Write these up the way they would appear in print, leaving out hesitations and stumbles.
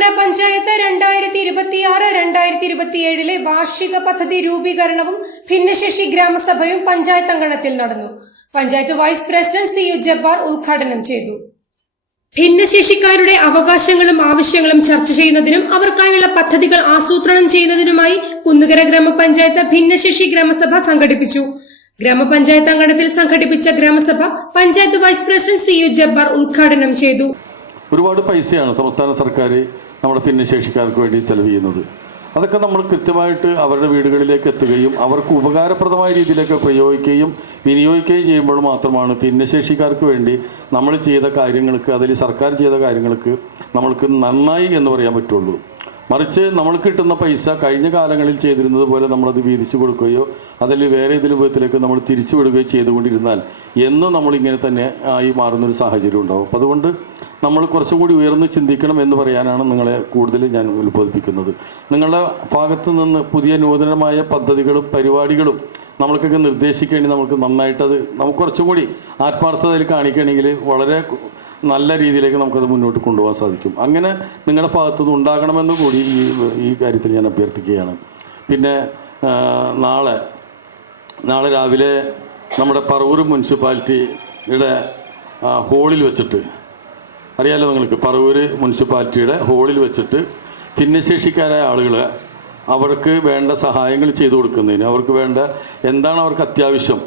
കുന്നുകര പഞ്ചായത്ത് 2026-2027 വാർഷിക പദ്ധതി രൂപീകരണവും ഭിന്നശേഷി ഗ്രാമസഭയും പഞ്ചായത്ത് അങ്കണത്തിൽ നടന്നു. Panchayat vice president CU Jabbar ഉദ്ഘാടനം ചെയ്തു. ഭിന്നശേഷിക്കാരുടെ അവകാശങ്ങളും ആവശ്യങ്ങളും ചർച്ച ചെയ്യുന്നതിനും അവർക്കായുള്ള പദ്ധതികൾ ആസൂത്രണം ചെയ്യുന്നതിനുമായി കുന്നുകര ഗ്രാമപഞ്ചായത്ത് ഭിന്നശേഷി ഗ്രാമസഭ സംഘടിപ്പിച്ചു. ഗ്രാമപഞ്ചായത്ത് അങ്കണത്തിൽ സംഘടിപ്പിച്ച ഗ്രാമസഭ panchayat vice president CU Jabbar ഉദ്ഘാടനം ചെയ്തു. ഒരുപാട് പൈസയാണ് സംസ്ഥാന സർക്കാർ നമ്മുടെ ഭിന്നശേഷിക്കാർക്ക് വേണ്ടി ചെലവ് ചെയ്യുന്നത്. അതൊക്കെ നമ്മൾ കൃത്യമായിട്ട് അവരുടെ വീടുകളിലേക്ക് എത്തുകയും അവർക്ക് ഉപകാരപ്രദമായ രീതിയിലേക്ക് പ്രയോഗിക്കുകയും വിനിയോഗിക്കുകയും ചെയ്യുമ്പോൾ മാത്രമാണ് ഭിന്നശേഷിക്കാർക്ക് വേണ്ടി നമ്മൾ ചെയ്ത കാര്യങ്ങൾക്ക്, അതിൽ സർക്കാർ ചെയ്ത കാര്യങ്ങൾക്ക് നമ്മൾക്ക് നന്നായി എന്ന് പറയാൻ പറ്റുള്ളൂ. മറിച്ച് നമ്മൾക്ക് കിട്ടുന്ന പൈസ കഴിഞ്ഞ കാലങ്ങളിൽ ചെയ്തിരുന്നത് പോലെ നമ്മളത് വീതിച്ചു കൊടുക്കുകയോ അതിൽ വേറെ ഏതെങ്കിലും വിധത്തിലേക്ക് നമ്മൾ തിരിച്ചു വിടുകയോ ചെയ്തുകൊണ്ടിരുന്നാൽ എന്നും നമ്മളിങ്ങനെ തന്നെ ആയി മാറുന്നൊരു സാഹചര്യം ഉണ്ടാവും. അപ്പോൾ അതുകൊണ്ട് നമ്മൾ കുറച്ചും കൂടി ഉയർന്ന് ചിന്തിക്കണം എന്ന് പറയാനാണ് നിങ്ങളെ കൂടുതൽ ഞാൻ ഉത്ബോധിപ്പിക്കുന്നത്. നിങ്ങളുടെ ഭാഗത്തു നിന്ന് പുതിയ നൂതനമായ പദ്ധതികളും പരിപാടികളും നമ്മൾക്കൊക്കെ നിർദ്ദേശിക്കേണ്ടി നമുക്ക് നന്നായിട്ടത് നമുക്ക് കുറച്ചും കൂടി ആത്മാർത്ഥതയിൽ കാണിക്കുകയാണെങ്കിൽ വളരെ നല്ല രീതിയിലേക്ക് നമുക്കത് മുന്നോട്ട് കൊണ്ടുപോകാൻ സാധിക്കും. അങ്ങനെ നിങ്ങളുടെ ഭാഗത്തുനിന്ന് ഉണ്ടാകണമെന്ന് കൂടി ഈ കാര്യത്തിൽ ഞാൻ അഭ്യർത്ഥിക്കുകയാണ്. പിന്നെ നാളെ രാവിലെ നമ്മുടെ പറവൂർ മുനിസിപ്പാലിറ്റിയുടെ ഹോളിൽ വെച്ചിട്ട്, അറിയാലോ നിങ്ങൾക്ക്, പറവൂർ മുനിസിപ്പാലിറ്റിയുടെ ഹോളിൽ വെച്ചിട്ട് ഭിന്നശേഷിക്കാരായ ആളുകൾ അവർക്ക് വേണ്ട സഹായങ്ങൾ ചെയ്തു കൊടുക്കുന്നതിന് അവർക്ക് വേണ്ട എന്താണ് അവർക്ക് അത്യാവശ്യം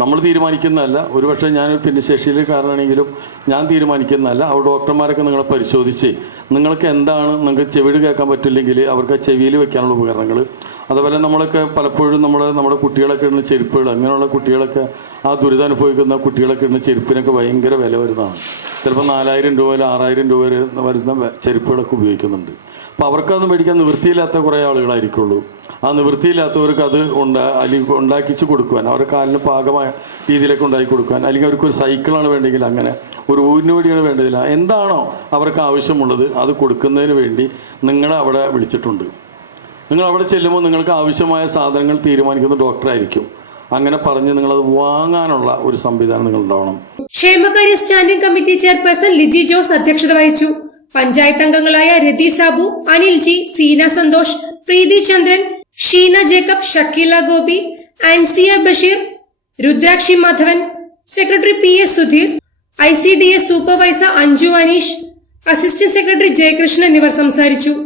നമ്മൾ തീരുമാനിക്കുന്നതല്ല. ഒരുപക്ഷെ ഞാനൊരു ഭിന്നശേഷിയിൽക്കാരനാണെങ്കിലും ഞാൻ തീരുമാനിക്കുന്നതല്ല. അവർ ഡോക്ടർമാരൊക്കെ നിങ്ങളെ പരിശോധിച്ച് നിങ്ങൾക്ക് എന്താണ്, നിങ്ങൾക്ക് ചെവിട് കേൾക്കാൻ പറ്റില്ലെങ്കിൽ അവർക്ക് ചെവിയിൽ വെക്കാനുള്ള ഉപകരണങ്ങൾ, അതുപോലെ നമ്മളൊക്കെ പലപ്പോഴും നമ്മുടെ കുട്ടികളൊക്കെ ഇടുന്ന ചെരുപ്പുകൾ, അങ്ങനെയുള്ള കുട്ടികളൊക്കെ ആ ദുരിതം അനുഭവിക്കുന്ന കുട്ടികളൊക്കെ ഇടുന്ന ചെരുപ്പിനൊക്കെ ഭയങ്കര വില വരുന്നതാണ്. ചിലപ്പോൾ 4000 രൂപ 6000 രൂപ വരുന്ന ചെരുപ്പുകളൊക്കെ ഉപയോഗിക്കുന്നുണ്ട്. അപ്പോൾ അവർക്കത് മേടിക്കാൻ നിവൃത്തിയില്ലാത്ത കുറേ ആളുകളായിരിക്കുള്ളൂ. ആ നിവൃത്തിയില്ലാത്തവർക്ക് അത് അല്ലെങ്കിൽ ഉണ്ടാക്കിച്ച് കൊടുക്കുവാൻ, അവരുടെ കാലിന് പാകമായ രീതിയിലൊക്കെ ഉണ്ടാക്കി കൊടുക്കുവാൻ, അല്ലെങ്കിൽ അവർക്കൊരു സൈക്കിളാണ് വേണ്ടെങ്കിൽ അങ്ങനെ ഒരു ഊരിനുവടിയാണ് വേണ്ടതില്ല, എന്താണോ അവർക്ക് ആവശ്യമുള്ളത് അത് കൊടുക്കുന്നതിന് വേണ്ടി നിങ്ങളെ അവിടെ വിളിച്ചിട്ടുണ്ട്. നിങ്ങൾ അവിടെ ചെല്ലുമ്പോൾ നിങ്ങൾക്ക് ആവശ്യമായ സാധനങ്ങൾ തീരുമാനിക്കുന്ന ഡോക്ടറായിരിക്കും. അങ്ങനെ പറഞ്ഞ് നിങ്ങളത് വാങ്ങാനുള്ള ഒരു സംവിധാനം നിങ്ങൾ ഉണ്ടാവണം. ക്ഷേമകാര്യ standing committee chairperson Liji Jose അധ്യക്ഷത വഹിച്ചു. പഞ്ചായത്ത് അംഗങ്ങളായ Rathi Sabu, Anil G, Seena Santhosh, Preethi Chandran, Sheena Jacob, Shakeela Gopi, Ansiya Basheer, Rudrakshi Madhavan, secretary PS Sudheer, ICDS supervisor Anju Aneesh, assistant secretary Jayakrishnan എന്നിവർ സംസാരിച്ചു.